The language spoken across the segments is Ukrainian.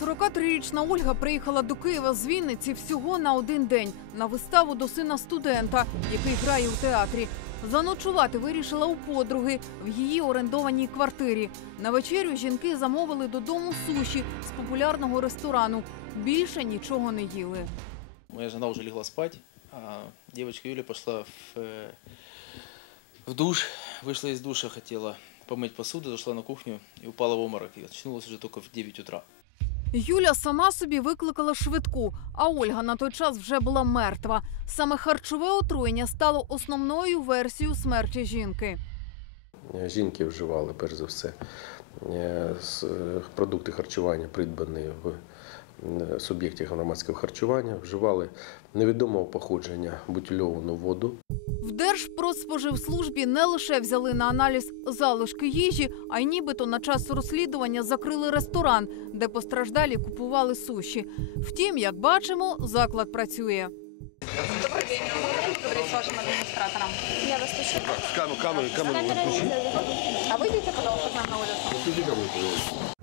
43-річна Ольга приїхала до Києва з Вінниці всього на один день на виставу до сина студента, який грає у театрі. Заночувати вирішила у подруги в її орендованій квартирі. На вечерю жінки замовили додому суші з популярного ресторану. Більше нічого не їли. Моя жена уже легла спать, а девочка Юля пошла в, э, в душ, вышла из душа, хотела помыть посуду, зашла на кухню и упала в обморок. И очнулась уже только в 9 утра. Юля сама собі викликала швидку, а Ольга на той час вже була мертва. Саме харчове отруєння стало основною версією смерті жінки. Е, Жінки вживали, перш за все, е, е, продукти харчування, придбані в е, суб'єкті громадського харчування, вживали невідомого походження бутильовану воду. В Держпродспоживслужбі не лише взяли на аналіз залишки їжі, а й нібито на час розслідування закрили ресторан, де постраждалі купували суші. Втім, як бачимо, заклад працює. Добрый день. Можно поговорить с вашим администратором? Я вас слышу. Камеру, камеру, камеру выключи. А выйдите, пожалуйста, к нам на улицу.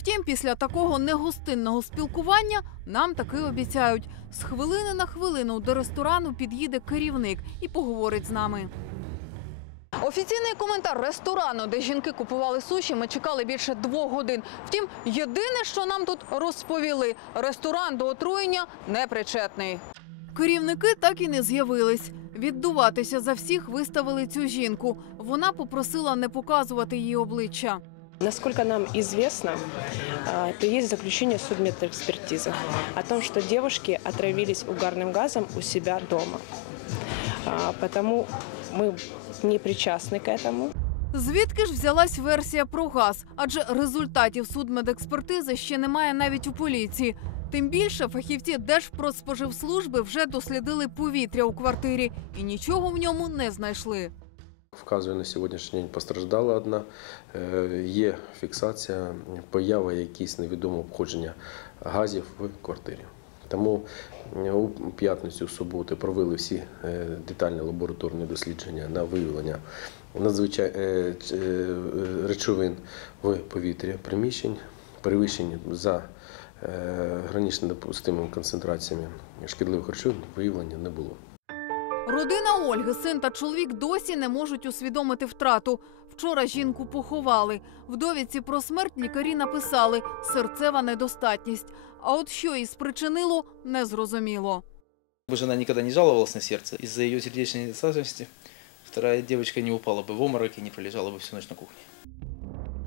Втім, після такого негостинного спілкування нам таки обіцяють, з хвилини на хвилину до ресторану під'їде керівник і поговорить з нами. Офіційний коментар ресторану, де жінки купували суші, ми чекали більше двох годин. Втім, єдине, що нам тут розповіли, ресторан до отруєння не причетний. Керівники так і не з'явились. Віддуватися за всіх виставили цю жінку. Вона попросила не показувати її обличчя. Насколько нам известно, а, то есть заключение судмедэкспертизы о том, что девушки отравились угарным газом у себя дома. А, Потому мы не причастны к этому. Звідки ж взялась версія про газ? Адже результатів судмедекспертизи ще немає навіть у поліції. Тим більше фахівці Держпродспоживслужби вже дослідили повітря у квартирі і нічого в ньому не знайшли. Вказує на сьогоднішній день постраждала одна. Е, Є фіксація появи якісь невідомого походження газів в квартирі. Тому е, у п'ятницю, в суботу провели всі е, детальні лабораторні дослідження на виявлення надзвичай речовин в повітрі приміщень, перевищень за гранично допустимими концентраціями шкідливих речовин виявлення не було. Родина Ольги, син та чоловік досі не можуть усвідомити втрату. Вчора жінку поховали. В довідці про смерть лікарі написали серцева недостатність. А от що її спричинило, незрозуміло. Бы жена никогда не жаловалась на сердце. Из-за ее сердечной недостаточности вторая девочка не упала бы в обморок и не пролежала бы всю ночь на кухне.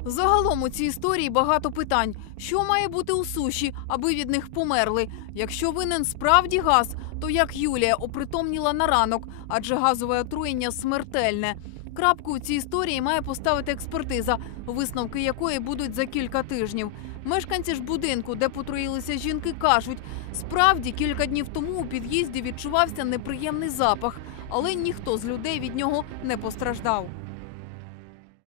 Загалом у цій історії багато питань. Що має бути у суші, аби від них померли? Якщо винен справді газ, то як Юлія опритомніла на ранок, адже газове отруєння смертельне. Крапку у цій історії має поставити експертиза, висновки якої будуть за кілька тижнів. Мешканці ж будинку, де потруїлися жінки, кажуть, справді кілька днів тому у під'їзді відчувався неприємний запах, але ніхто з людей від нього не постраждав.